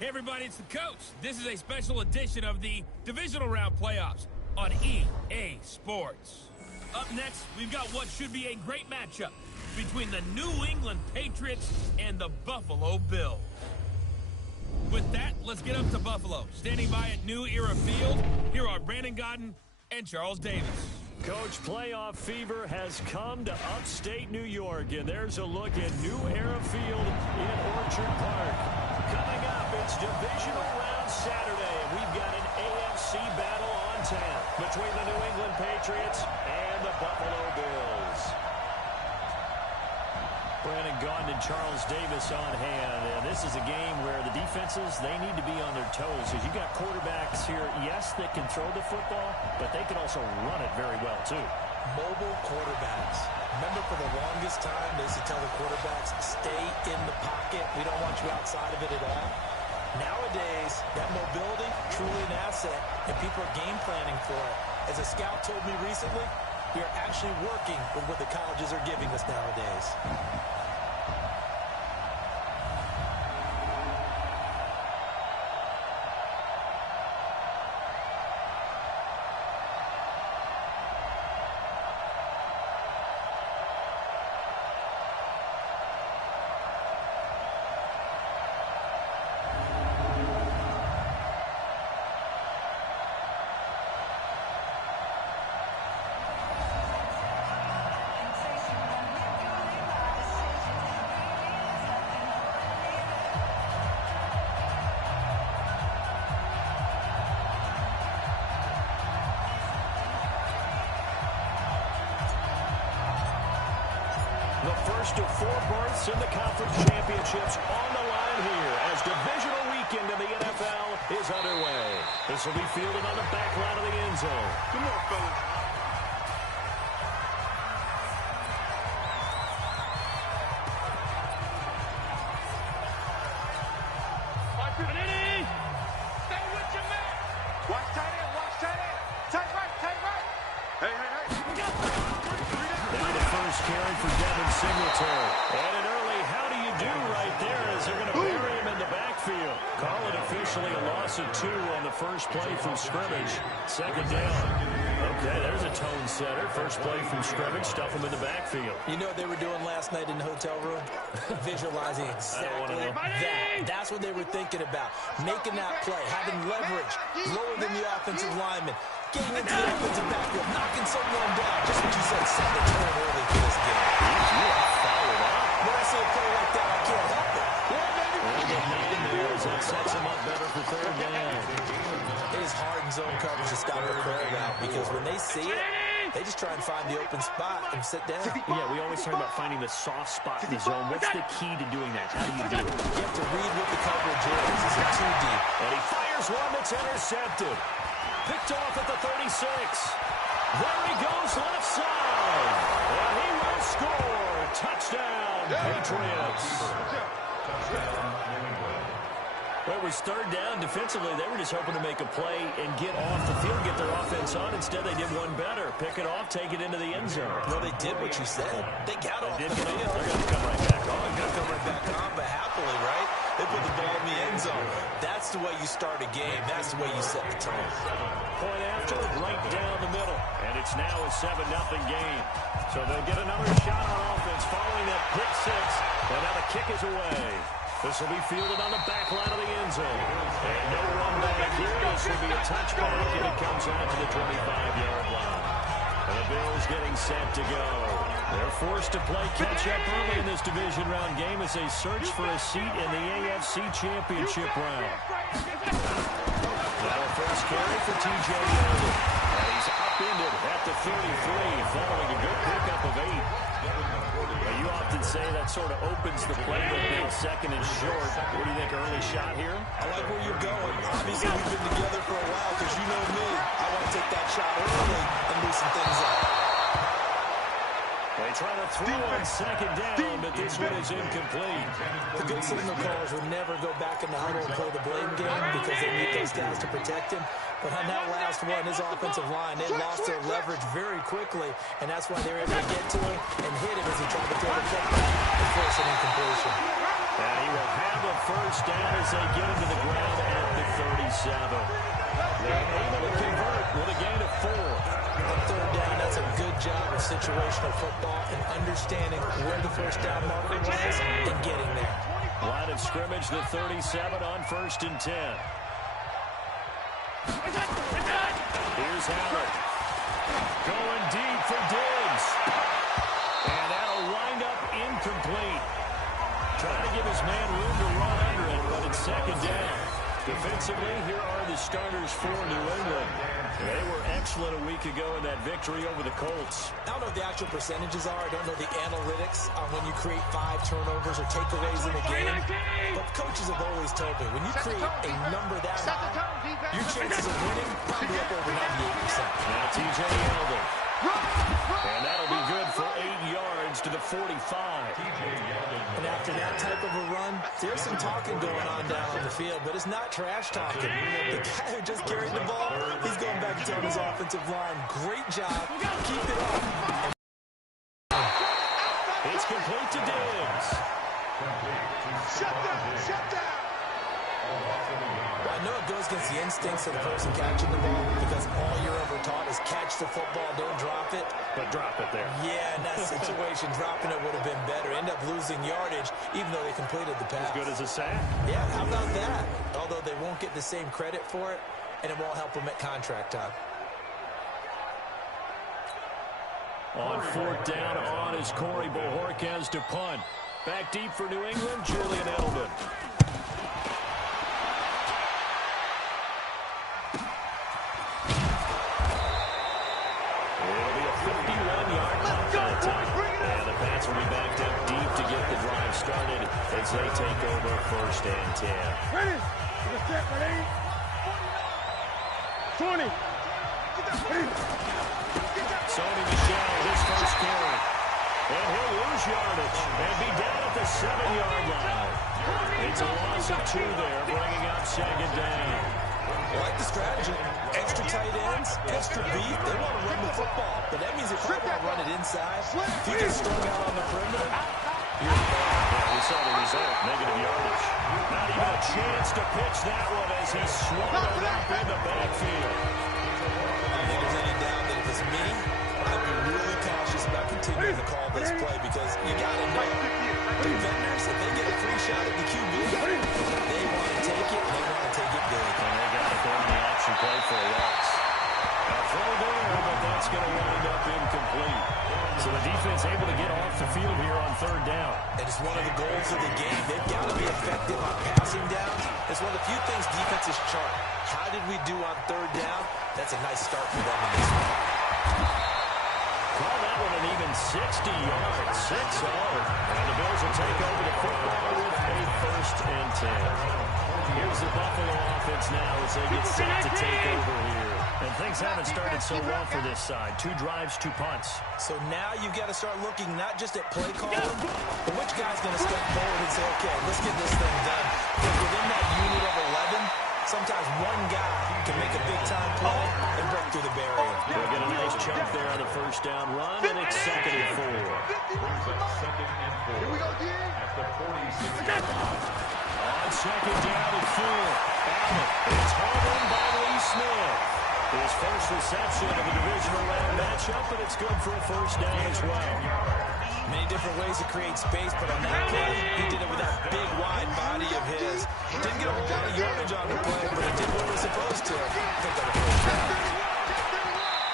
Hey everybody, it's the coach. This is a special edition of the Divisional Round Playoffs on EA Sports. Up next, we've got what should be a great matchup between the New England Patriots and the Buffalo Bills. With that, let's get up to Buffalo. Standing by at New Era Field, here are Brandon Godden and Charles Davis. Coach, playoff fever has come to upstate New York, and there's a look at New Era Field in Orchard Park. Coming up, it's Divisional Round Saturday, and we've got an AFC battle on tap between the New England Patriots and the Buffalo Bills. Brandon Gaudin and Charles Davis on hand, and this is a game where the defenses, they need to be on their toes. As you got quarterbacks here, yes, that can throw the football, but they can also run it very well, too. Mobile quarterbacks. Remember, for the longest time, they used to tell the quarterbacks, stay in the pocket. We don't want you outside of it at all. Nowadays, that mobility, truly an asset, and people are game planning for it. As a scout told me recently, we are actually working with what the colleges are giving us nowadays. The first of 4 berths in the conference championships on the line here as divisional weekend in the NFL is underway. This will be fielded on the back line of the end zone. Come on, fellas. Stay with your man. Watch tight end, watch tight end. Tight right. Hey. Now the first carry for Devin Singletary. And an early how do you do right there as they're going to bury him in the backfield. Call it officially a loss of 2 on the first play from scrimmage. Second down. Okay, there's a tone setter. First play from scrimmage, stuff him in the backfield. You know what they were doing last night in the hotel room? Visualizing exactly that. That's what they were thinking about. Making that play, having leverage, lower than the offensive lineman, getting into the offensive backfield, knocking someone down. Just what you said, set the tone early for this game. You are fired up. When I see a play like that, I can't help it. That sets him up better for third down. It is hard in zone coverage to stop a curl route because when they see it, they just try and find the open spot and sit down. Yeah, we always talk about finding the soft spot in the zone. What's the key to doing that? How do you do it? You have to read what the coverage is. Is it too deep? And he fires one that's intercepted. Picked off at the 36. There he goes left side. And he will score. Touchdown, Patriots. Well, it was third down. Defensively, they were just hoping to make a play and get off the field, get their offense on. Instead, they did one better. Pick it off, take it into the end zone. Well, they did what you said. They got off the field. They're going to come right back on. They're going to come right back on, but happily, right? They put the ball in the end zone. That's the way you start a game. That's the way you set the tone. Point after, right down the middle. And it's now a 7-0 game. So they'll get another shot on offense following that pick 6. And now the kick is away. This will be fielded on the back line of the end zone. And no run back here. This will be a touchback, and it comes out to the 25-yard line. And the Bills getting set to go. They're forced to play catch-up early in this division round game as they search for a seat in the AFC Championship round. Now a first carry for T.J. Yeldon. And he's upended at the 33, following a good pickup of 8. You often say that sort of opens the playbook being second and short. What do you think, early shot here? I like where you're going. Obviously, we've been together for a while because you know me. I want to take that shot early and loosen things up. They try to throw on second down, but this one is incomplete. The good signal callers would never go back in the huddle and play the blame game because they need those guys to protect him. But on that last one, his offensive line, they lost their leverage very quickly, and that's why they were able to get to him and hit him as he tried to throw the football and force an incompletion. And he will have a first down as they get him to the ground at the 37. They're able to convert with a gain of 4. On third down, that's a good job of situational football and understanding where the first down marker was and getting there. Line of scrimmage, the 37 on 1st and 10. Here's Howard. Going deep for Diggs. And that'll wind up incomplete. Trying to give his man room to run under it, but it's 2nd down. Defensively, here are the starters for New England. They were excellent a week ago in that victory over the Colts. I don't know what the actual percentages are. I don't know the analytics on when you create 5 turnovers or takeaways in a game. But coaches have always told me, when you create a number that high, your chances of winning probably up over 98%. Now T.J. Yeldon. And that'll be good for 8 yards to the 45. And after that type of a run, there's some talking going on down on the field, but it's not trash talking. The guy who just carried the ball, he's going back and telling his offensive line, great job, keep it up. It's complete to Diggs. Shut down, shut down. I know it goes against the instincts of the person catching the ball because all you're ever taught is catch the football, don't drop it. But drop it there. Yeah, in that situation, dropping it would have been better. End up losing yardage, even though they completed the pass. As good as a sack. Yeah, how about that? Although they won't get the same credit for it, and it won't help them at contract time. On 4th down on is Corey Bojorquez to punt. Back deep for New England, Julian Edelman. It'll be a 51-yard punt. And the Pats will be backed up deep to get the drive started as they take over 1st and 10. Ready? Set, ready? 20. Sony Michel, his first carry. And he'll lose yardage and be down at the 7-yard line. It's a loss of 2 there, bringing up 2nd down. I like the strategy. Extra tight ends, extra beat. They want to run the football, but that means they probably want to run it inside. If you get strung out on the perimeter, you're we saw the result, negative yardage. Not even a chance to pitch that one as he swallowed up in the backfield. I don't think there's any doubt that if it's me, I'd be really cautious about continuing to call this play because you got to know defenders, if they get a free shot at the QB, they want to take it, and they want to take it big. And they got to throw in the action play for a loss. A throw there, but that's going to wind up incomplete. So the defense able to get off the field here on 3rd down. And it's one of the goals of the game. They've got to be effective on passing downs. It's one of the few things defenses chart. How did we do on 3rd down? That's a nice start for them in this one. Call that one an even 60 yards, 6-0. And the Bills will take over the football with a 1st and 10. Here's the Buffalo offense now as they get set to take over here. And things haven't started so well for this side. 2 drives, 2 punts. So now you've got to start looking not just at play calling, but which guy's going to step forward and say, okay, let's get this thing done. Because within that unit of 11, sometimes one guy can make a big-time play and break through the barrier. They'll get a nice chunk there on the 1st down run, and it's 2nd and 4. Here we go, D. At the 46. On 2nd down and 4. Allen. It's hauled in by Lee Smith. His first reception of the divisional round matchup, and it's good for a 1st down as well. Many different ways to create space, but on that play, he did it with that big, wide body of his. Didn't get a whole lot of yardage on the play, but it did what it was supposed to. Pick up a 1st down.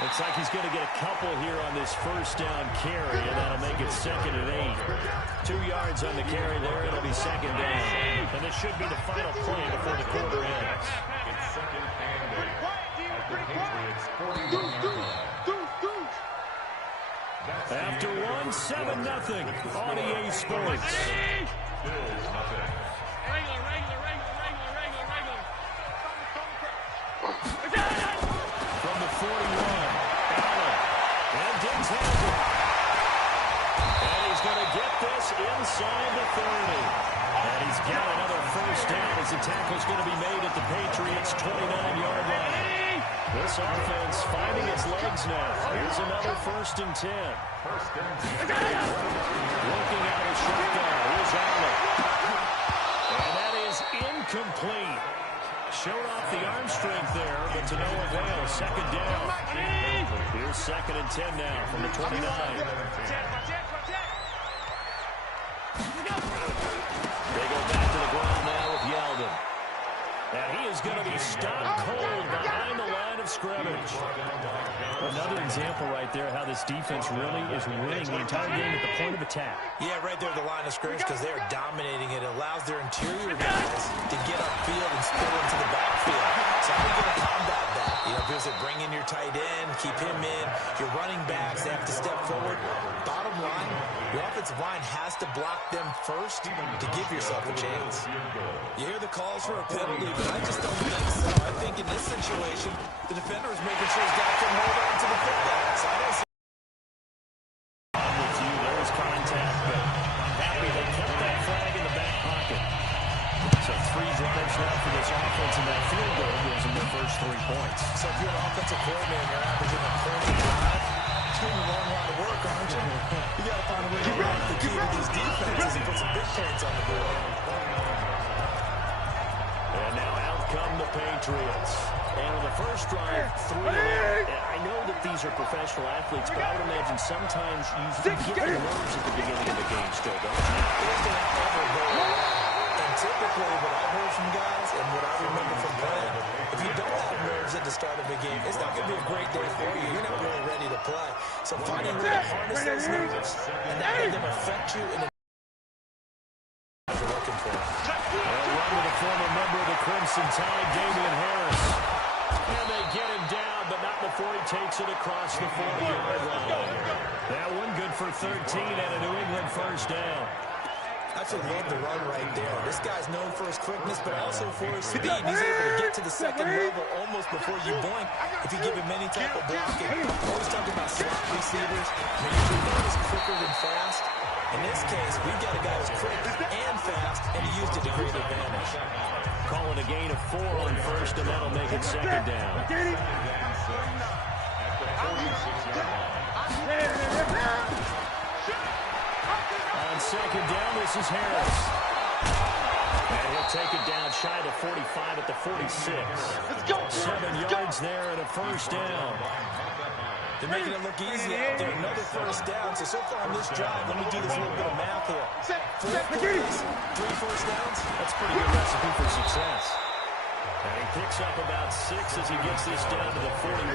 Looks like he's going to get a couple here on this 1st down carry, and that'll make it 2nd and 8. 2 yards on the carry there. It'll be 2nd down. And this should be the final play before the quarter ends. It's 2nd and 8. Patriots 41-yard line. After 1, 7-0 on EA Sports. Bills nothing. From the 41, Allen. And Diggs has it. And he's going to get this inside the 30. And he's got another 1st down as the tackle's going to be made at the Patriots' 29-yard line. This offense finding its legs now. Here's another 1st and 10. First and 10. Working out a shotgun. Here's Allen. is incomplete. Showed off the arm strength there, but to no avail. Second down. Here's 2nd and 10 now from the 29. They go back to the ground now with Yeldon. And he is going to be stopped cold behind the line of scrimmage. Another example right there how this defense really is winning the entire game at the point of attack. Yeah, right there at the line of scrimmage because they're dominating it. It allows their interior guys to get upfield and spill into the backfield. So how are you going to combat that? You know, because bring in your tight end, keep him in. Your running backs, they have to step forward. Bottom line, your offensive line has to block them first to give yourself a chance. You hear the calls for a penalty, but I just don't think so. I think in this situation, the defender is making sure he's got to hold on to the football. So I don't see. I'm with you. There was contact, but I'm happy they kept that flag in the back pocket. So 3 drives now for this offense, and that field goal gives them their first 3 points. So if you're an offensive coordinator, you're averaging a point a drive. You're doing a long lot of work, aren't you? You got to find a way to rock the key with these defenses and put some big points on the board. And now out come the Patriots. And on the first drive, 3 I know that these are professional athletes, but I would imagine sometimes you get nerves at the beginning of the game still, don't you? It's going to ever go away. And typically what I've heard from guys and what I remember from playing, if you don't have nerves at the start of a game, it's not going to be a great day for you. You're not really ready to play. So finding a way to harness those nerves and not let them affect you in a you're looking for. A run to the former member of the Crimson Tide, Damian Harris. And they get him down, but not before he takes it across the 40-yard line. That one good for 13 and a New England first down. I actually love the run right there. This guy's known for his quickness, but also for his speed. He's able to get to the second level almost before you blink if you give him any type of blocking. Always talking about slot receivers. They're usually known as quicker than fast. In this case, we've got a guy who's quick and fast, and he used it to great advantage. Call it a gain of 4 on first, and that'll make it second down. On second down, this is Harris. And he'll take it down shy of the 45 at the 46. 7 yards there and a first down. They're making it look easy out there. Another first down. So far on this drive, let me do this little bit of math here. 4 plays, 3 first downs. That's a pretty good recipe for success. And he picks up about 6 as he gets this down to the 41.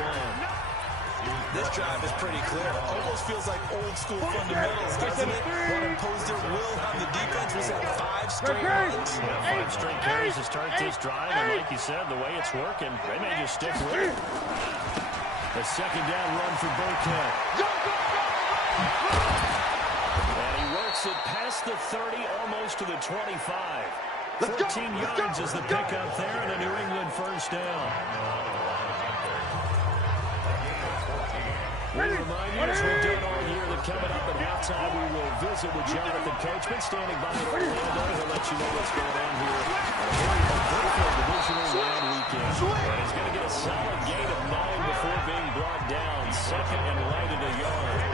This drive is pretty clear. Almost feels like old school fundamentals, doesn't it? Want to impose their will on the defense. Was that 5 straight runs? 5 straight carries to start this drive. And like you said, the way it's working, they may just stick with it. A second down run for Burkhead. And he works it past the 30, almost to the 25. 14 yards is the pickup there, and a New England first down. We remind you, as we've done all year, that coming up at halftime, we will visit with Jonathan Coachman, standing by in Orlando. He'll let you know what's going on here on a very eventful divisional round weekend. And he's going to get a solid gain of 9 before being brought down. Second and right at a yard.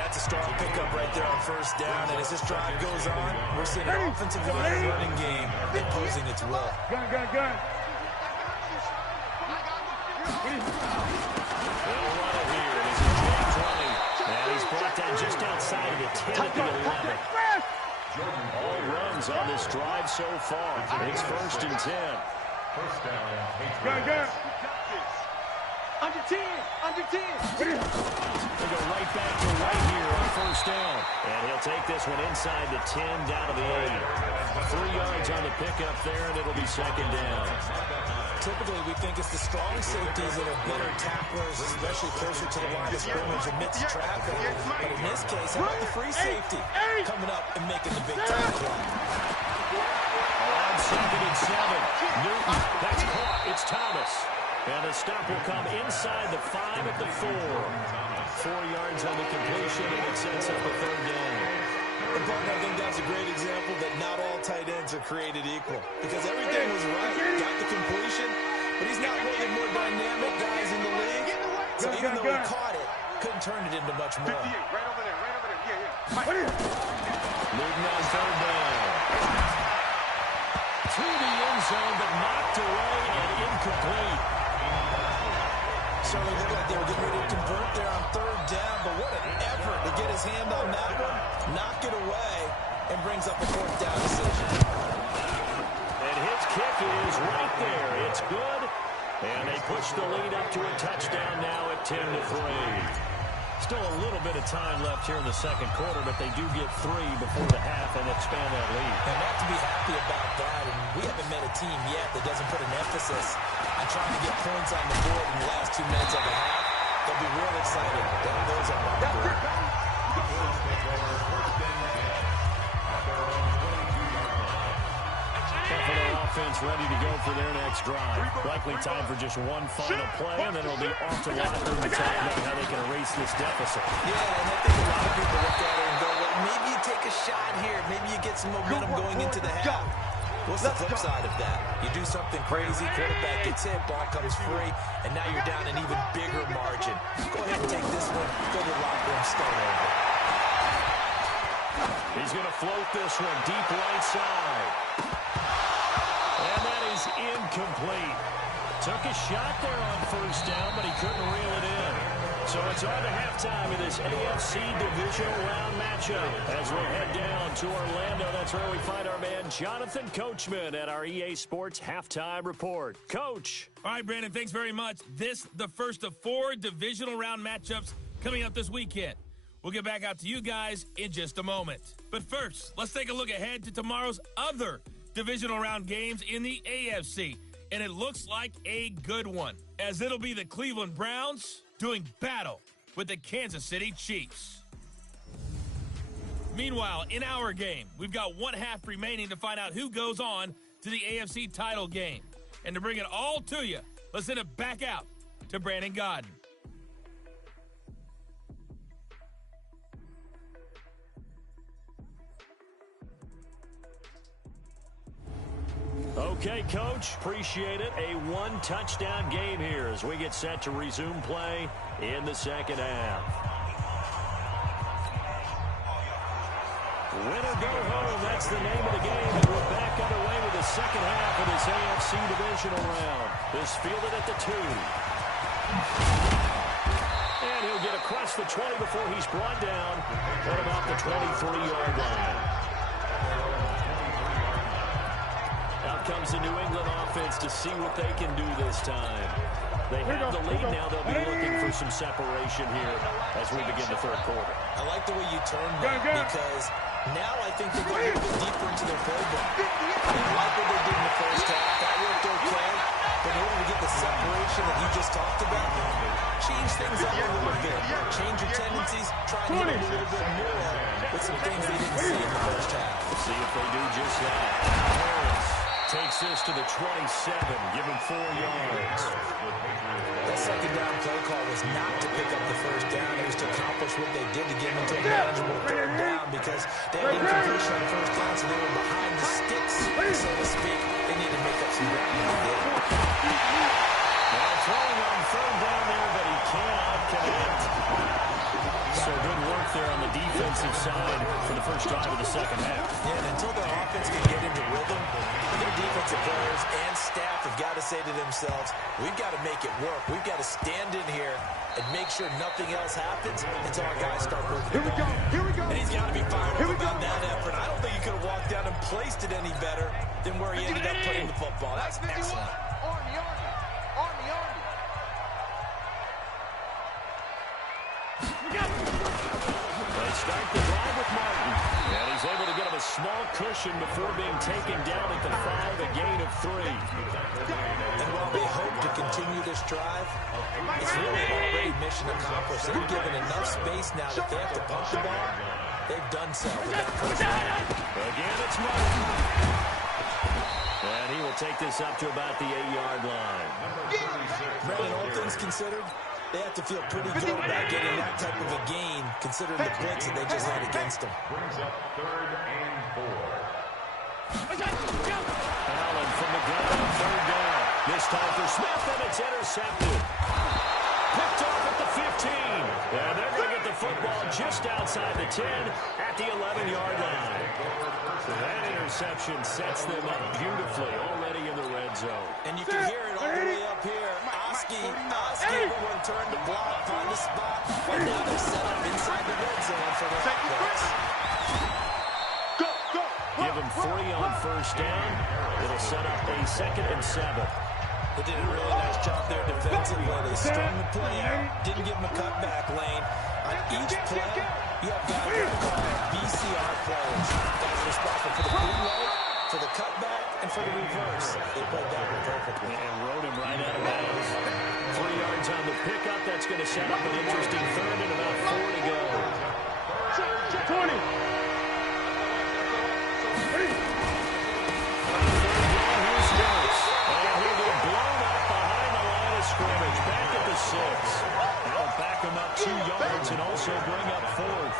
That's a strong pickup right there on first down. And as this drive goes on, we're seeing an offensive line running game imposing its will. Gun. Brought down just outside of the 10 at the 11. All runs on this drive so far. It's first and 10. Gun. Under 10. They go right back to right here on first down. And he'll take this one inside the 10 down to the 8. 3 yards on the pickup there, and it'll be second down. Typically, we think it's the strong safeties that are better tacklers, especially closer to the line of scrimmage amidst traffic. But in this case, how about the free safety coming up and making the big-time play? On second and 7. Newton, that's caught. It's Thomas. And the stop will come inside the 5 at the 4. 4 yards on the completion, and it sets up a third down. I think that's a great example that not all tight ends are created equal. Because everything was right. Got the completion, but he's not one of the more dynamic guys in the league. So even though he caught it, couldn't turn it into much more. Right over there. Newton on third down. to the end zone, but knocked away and incomplete. Certainly looked like they were getting ready to convert there on third down, but what an effort to get his hand on that one, knock it away, and brings up a fourth down decision. And his kick is right there. It's good. And they push the lead up to a touchdown now at 10-3. Still a little bit of time left here in the second quarter, but they do get 3 before the half and expand that lead. And not to be happy about that, and we haven't met a team yet that doesn't put an emphasis on trying to get points on the board in the last 2 minutes of the half. They'll be real excited to have those on the board. Buffalo offense ready to go for their next drive. Likely time for just one final play, and then it'll be off to locker room to talk about how they can erase this deficit. Yeah, and I think a lot of people look at it and go, well, maybe you take a shot here. Maybe you get some momentum going into the half. What's the flip side of that? You do something crazy, quarterback gets hit, ball comes free, and now you're down an even bigger margin. Go ahead and take this one, go to the locker room, start over. He's going to float this one deep right side. And that is incomplete. Took a shot there on first down, but he couldn't reel it in. So it's on to halftime of this AFC divisional round matchup. As we head down to Orlando, that's where we find our man Jonathan Coachman at our EA Sports Halftime Report. Coach. All right, Brandon, thanks very much. This, the first of 4 divisional round matchups coming up this weekend. We'll get back out to you guys in just a moment. But first, let's take a look ahead to tomorrow's other divisional round games in the AFC. And it looks like a good one, as it'll be the Cleveland Browns doing battle with the Kansas City Chiefs. Meanwhile, in our game, we've got 1 half remaining to find out who goes on to the AFC title game. And to bring it all to you, let's send it back out to Brandon Godden. Okay, Coach, appreciate it. A 1-touchdown game here as we get set to resume play in the second half. Win or go home, that's the name of the game. And we're back underway with the second half of this AFC divisional round. This fielded at the 2. And he'll get across the 20 before he's brought down at about the 23-yard line. Out comes the New England offense to see what they can do this time. They have the lead now. They'll be looking for some separation here as we begin the third quarter. I like the way you turned that because now I think they go a little bit deeper into their playbook. They like what they did in the first half. That worked okay. But in order to get the separation that you just talked about, change things up a little bit. Change your tendencies. Try and hit a little bit more with some things they didn't see in the first half. See if they do just that. Harris takes this to the 27, give him 4 yards. That second down play call was not to pick up the first down. It was to accomplish what they did to get into a manageable third down because they had incompletion on first down, so they were behind the sticks, so to speak. They needed to make up some ground, and they did. Now throwing on third down there, but he cannot connect. So good work there on the defensive side for the first drive of the second half. Yeah, and until their offense can get into rhythm, their defensive players and staff have got to say to themselves, we've got to make it work. We've got to stand in here and make sure nothing else happens until our guys start moving. Here we go. Here we go. And he's got to be fired up about that effort. I don't think he could have walked down and placed it any better than where he ended up putting the football. That's excellent. Army. They start the drive with Martin. And he's able to get him a small cushion before being taken down at the 5, a gain of 3. And while they hope to continue this drive, it's really already mission accomplished. They've given enough space now that they have to pump the ball. They've done so with that first down. Again, it's Martin. And he will take this up to about the 8-yard line. Brandon, all things considered, they have to feel pretty good about getting that type of a gain, considering the blitz that they just had against them. Brings up 3rd and 4. Allen from the ground on 3rd down. This time for Smith, and it's intercepted. Picked off at the 15. And they're going to get the football just outside the 10 at the 11-yard line. That interception sets them up beautifully already in the red zone. And you can hear it all the way up here. Oski, everyone turned to block, find a spot, and now they're set up inside the red zone for the offense. Give them 3 on first down. It'll set up a 2nd and 7. They did a really nice job there defensively. They strung the play out, didn't give them a cutback lane. On each play, you have guys that are called BCR players. Guys responsible for the bootleg, for the cutback, and for the reverse. They played that one perfectly. And rode him right out of bounds. 3 yards on the pickup. That's going to set up an interesting 3rd and about 4 to go. 20. Scrimmage back at the 6. That'll back them up 2 yards and also bring up 4th.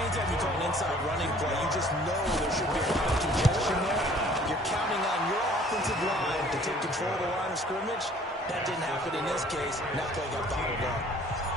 Anytime you call an inside running play, you just know there should be a lot of congestion there. You're counting on your offensive line to take control of the line of scrimmage. That didn't happen in this case. That play got bottled up.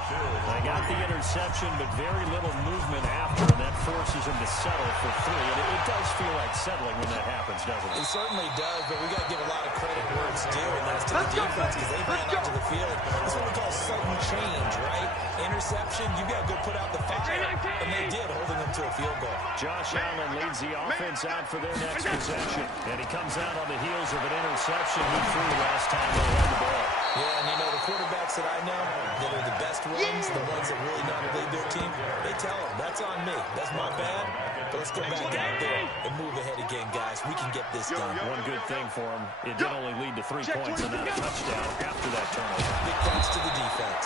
They got the interception, but very little movement after, and that forces them to settle for 3. And it does feel like settling when that happens, doesn't it? It certainly does, but we got to give a lot of credit where it's due, and that's to the defense because they ran onto the field. This is what we call sudden change, right? Interception, you got to go put out the fire, and they did, holding them to a field goal. Josh Allen leads the offense out for their next possession, and he comes out on the heels of an interception he threw last time they had the ball. Yeah, and you know, the quarterbacks that I know that are the best ones, the ones that really know how to lead their team, they tell them, that's on me. That's my bad. But let's go back out there and move ahead again, guys. We can get this done. One good thing for them, it did only lead to 3 points and not a touchdown after that turnover. Big thanks to the defense.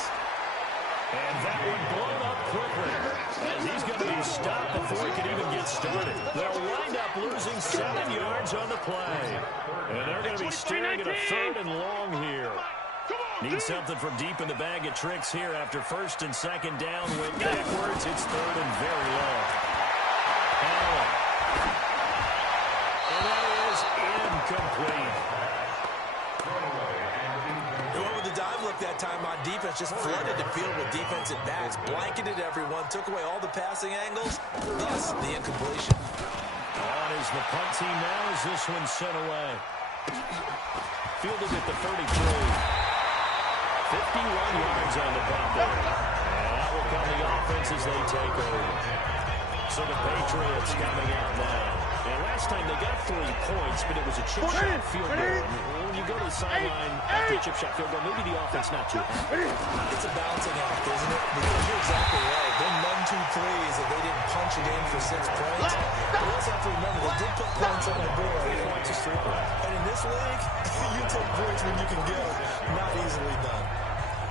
And that one blown up quickly, as he's going to be stopped before he can even get started. They'll wind up losing 7 yards on the play. And they're going to be staring at a 3rd and long here. Need something from deep in the bag of tricks here after 1st and 2nd down. Went backwards. It's 3rd and very long. Allen. And that is incomplete. They went with the dive look that time on defense. Just flooded the field with defensive backs. Blanketed everyone. Took away all the passing angles. Thus, the incompletion. On is the punt team now as this one's sent away. Fielded at the 33. 51 yards on the punt there. And that will come the offense as they take over. So the Patriots coming out now. And last time they got 3 points, but it was a chip shot field goal. When you go to the sideline after a chip shot field goal, maybe the offense not too happy. It's a balancing act, isn't it? Because you're exactly right. Them 1, 2 threes, if they didn't punch it in for 6 points. But we also have to remember, they did put points on the board. 3 points is 3 points. And in this league, you take points when you can get them. Not easily done.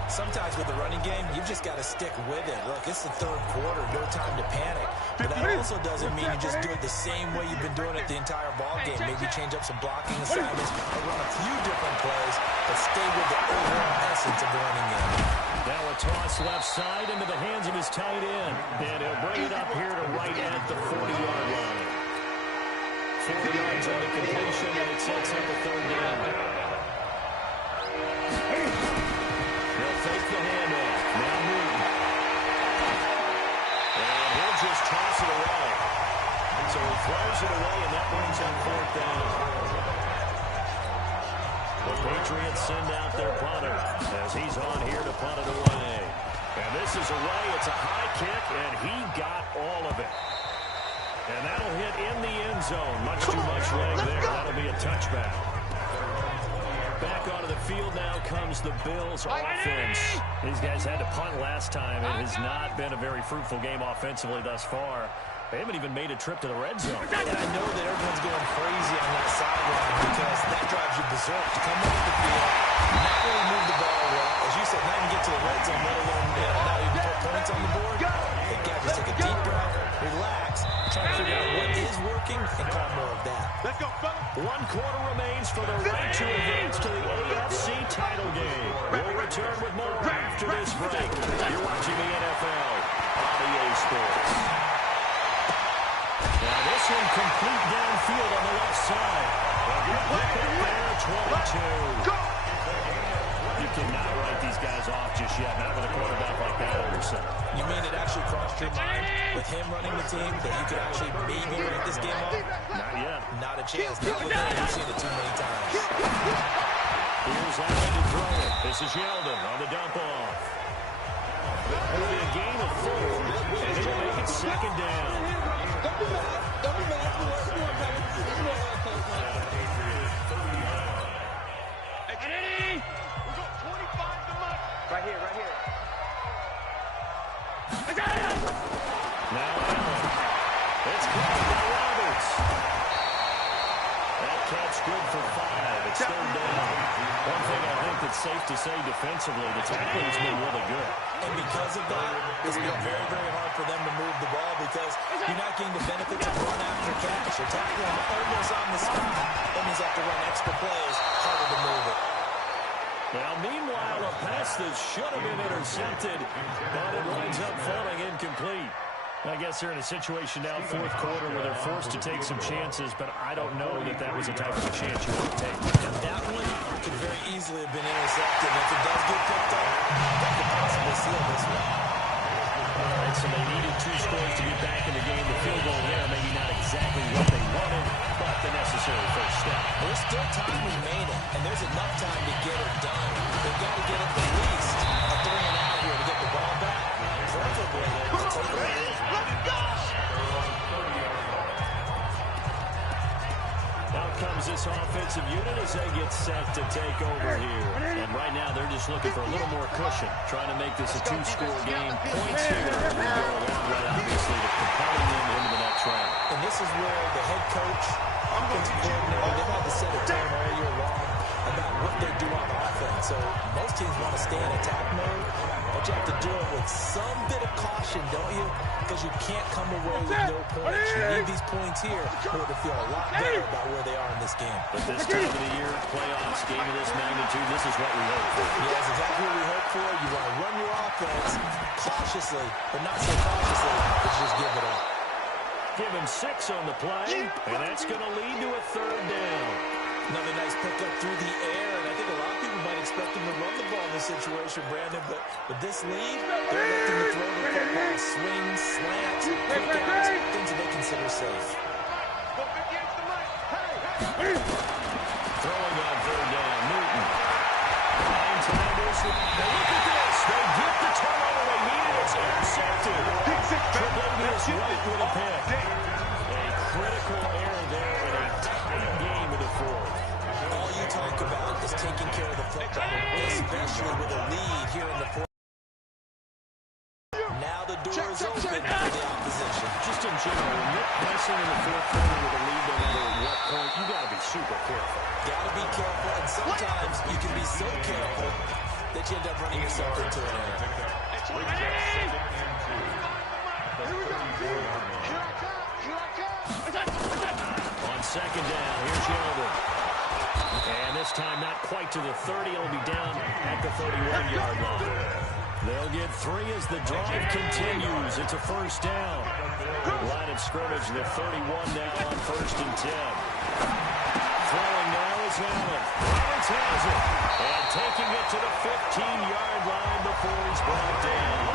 Sometimes with the running game, you've just got to stick with it. Look, it's the 3rd quarter, no time to panic. But that also doesn't mean you just do it the same way you've been doing it the entire ball game. Maybe change up some blocking assignments or run a few different plays, but stay with the overall essence of the running game. Now a toss left side into the hands of his tight end. And he'll bring it up here to right at the 40-yard line. 4 yards on the completion, and it sets up a 3rd down. Fake the handoff. Now moving. And he'll just toss it away. So he throws it away, and that brings up 4th down. The Patriots send out their punter as he's on here to punt it away. And this is away. It's a high kick, and he got all of it. And that'll hit in the end zone. Much too much leg there. That'll be a touchback. Back onto the field now comes the Bills offense. These guys had to punt last time. It has not been a very fruitful game offensively thus far. They haven't even made a trip to the red zone. And I know that everyone's going crazy on that sideline because that drives you berserk to come off the field, not really move the ball well. As you said, not even get to the red zone, let alone not even put points on the board. They got to just take a deep breath, relax, try to figure out what is working, and call more of that. Let's go, fella. 1 quarter remains for the right to advance to the AFC title game. We'll return with more after this break. You're watching the NFL on EA Sports. Now this one complete downfield on the left side. A good pick up there, 22. You cannot write these guys off just yet, not with a quarterback like that on your side. You mean it actually crossed your mind with him running the team that you could actually maybe write this game off? Not yet. Not a chance. Not with him. We've seen it too many times. Here's Allen to throw it. This is Yeldon on the dump off. It'll be a gain of 4, and it'll make it second down. Right here, right here. Now Allen. It's caught by Roberts. That catch good for 5. It's third down. One thing I think that's safe to say defensively, the tackling's been really good. And because of that, it's been very, very hard for them to move the ball because you're not getting the benefits of run after catch. You're tackling them almost on the spot. That means you have to run extra plays, harder to move it. Now, meanwhile, a pass that should have been intercepted, but it winds up falling incomplete. I guess they're in a situation now, fourth quarter, where they're forced to take some chances, but I don't know that that was the type of a chance you want to take. And that one could very easily have been intercepted. If it does get picked up, that could possibly seal this one. All right, so they needed 2 scores to get back in the game. The field goal there, maybe not exactly what they wanted, but the necessary first step. There's still time remaining, and there's enough time to get it done. They've got to get at least a 3 and out here to get the ball back. Preferably, to take a lead. Out comes this offensive unit as they get set to take over here. And right now, they're just looking for a little more cushion, trying to make this a 2-score game. Points here will go a long way, obviously, to propelling them into the next round. And this is where the head coach, offensive coordinator, they've had to set a tone all year long about what they do on offense. So most teams want to stay in attack mode, but you have to do it with some bit of caution, don't you? Because you can't come away with no points. You need these points here in order to feel a lot better about where they are in this game. But this time of the year, playoffs, game of this magnitude, this is what we hope for. Yeah, that's exactly what we hope for. You want to run your offense cautiously, but not so cautiously that you just give it up. Give him 6 on the play, and that's going to lead to a third down. Another nice pickup through the air, and I think a lot of people might expect him to run the ball in this situation, Brandon, but with this lead, they're electing to throw the football. Swings, slants, quick outs, things that they consider safe. Throwing on third down, Newton. Finds Henderson. Now look at this. They get the turnover they needed. It's intercepted. Tremendous right with a pick. A critical error there in a tight game in the fourth. All you talk about is taking care of the football, especially with a lead here in the fourth. Now the door is open for the opposition. Just in general, when you're pressing in the fourth quarter with a lead no matter what point, you got to be super careful. Got to be careful, and sometimes you can be so careful that you end up running yourself into an error. On second down, here's Yeldon. And this time not quite to the 30. It'll be down at the 31-yard line. They'll get 3 as the drive continues. It's a first down. Line of scrimmage, the 31 now on 1st and 10. Throwing now is Allen. Roberts has it. And taking it to the 15-yard line before he's brought down.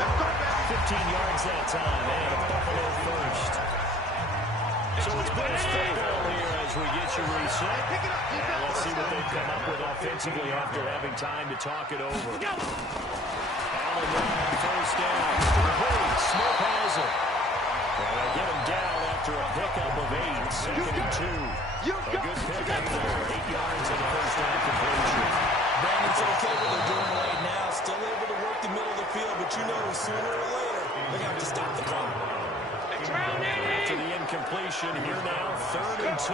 15 yards that time, and a Buffalo first. So it's Bills football here as we get you reset. And let's see what they've come up with offensively after having time to talk it over. Allen now on first down. Smith has it. And they get him down after a pickup of 8. Second and 2. A good pickup there. 8 yards and a first down completion. Brandon's okay what they're doing right now. Still able to work the middle of the field, but you know sooner or later they're going to have to stop the clock. After the incompletion, here now, 3rd and 2.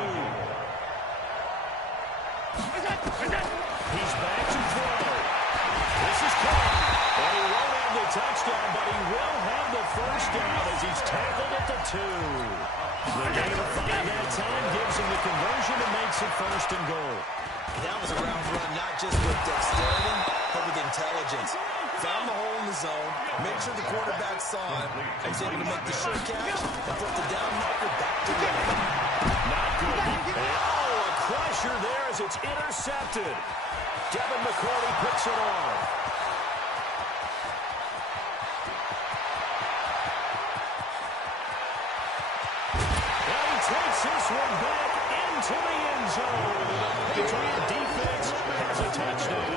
He's back to throw. This is caught. And he won't have the touchdown, but he will have the first down as he's tackled at the 2. The gain of 5 that time gives him the conversion and makes it 1st and goal. That was a round run, not just with dexterity, but with intelligence. Found the hole in the zone, made sure the quarterback saw it, and was able to make the sure catch and put the down marker back to the Not good. Oh, a crusher there as it's intercepted. Devin McCourty puts it on. this one back into the end zone. The Patriot defense has a touchdown.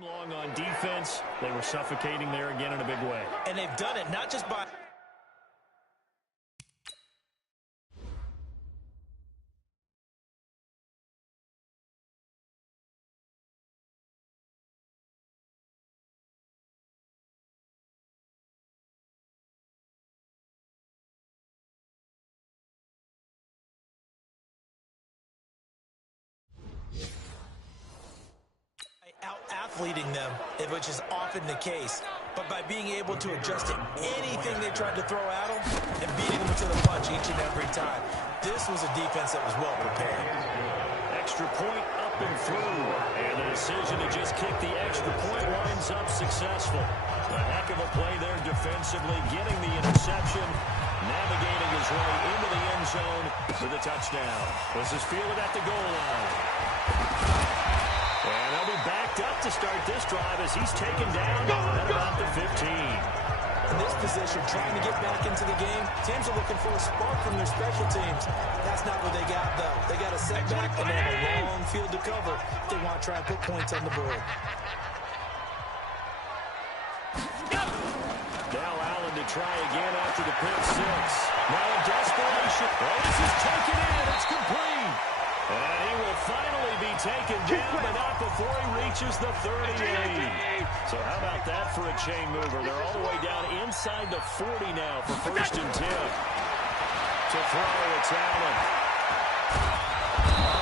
Long on defense. They were suffocating there again in a big way. And they've done it not just by... out-athleting them, which is often the case, but by being able to adjust to anything they tried to throw at them and beating them to the punch each and every time. This was a defense that was well prepared. Extra point up and through, and the decision to just kick the extra point winds up successful. A heck of a play there defensively, getting the interception, navigating his way into the end zone for the touchdown. This is fielded at the goal line. And they'll be backed up to start this drive as he's taken down at about the 15. In this position, trying to get back into the game, teams are looking for a spark from their special teams. That's not what they got, though. They got a setback and they have a long field to cover if they want to try and put points on the board. Now Allen to try again after the pick six. Now in desperation. Oh, this is taken in. It's complete. And he will finally be taken down, but not before he reaches the 38. So how about that for a chain mover? They're all the way down inside the 40 now for 1st and 10. To throw, it's Allen.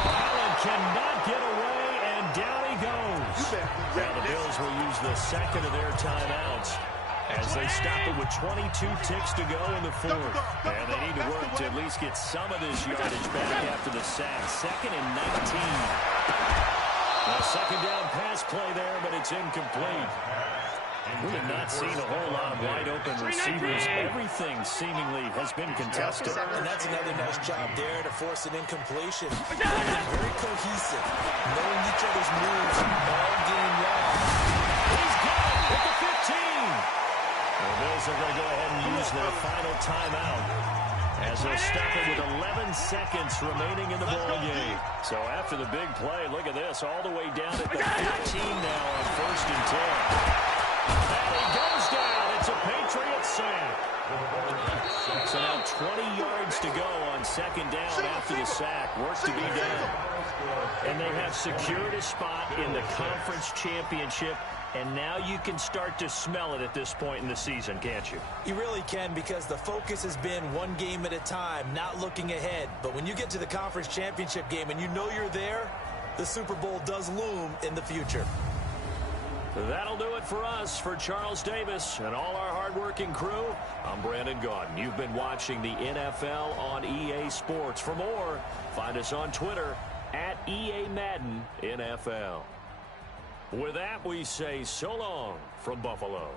Allen cannot get away, and down he goes. Now the Bills will use the second of their timeouts as they stop it with 22 ticks to go in the 4th. And they need to work to at least get some of this yardage back after the sack. 2nd and 19. A second down pass play there, but it's incomplete. We have not seen a whole lot of wide-open receivers. Everything seemingly has been contested. And that's another nice job there to force an incompletion. Very cohesive, knowing each other's moves all game long. He's got it at the 15. The Bills are going to go ahead and use their final timeout as they'll stop it with 11 seconds remaining in the ball game. So after the big play, look at this, all the way down at the 15 now on 1st and 10. And he goes down. It's a Patriots sack. So now 20 yards to go on 2nd down after the sack. Work to be done. And they have secured a spot in the conference championship. And now you can start to smell it at this point in the season, can't you? You really can, because the focus has been one game at a time, not looking ahead. But when you get to the conference championship game and you know you're there, the Super Bowl does loom in the future. That'll do it for us. For Charles Davis and all our hardworking crew, I'm Brandon Gaudin. You've been watching the NFL on EA Sports. For more, find us on Twitter at EA Madden NFL. With that, we say so long from Buffalo.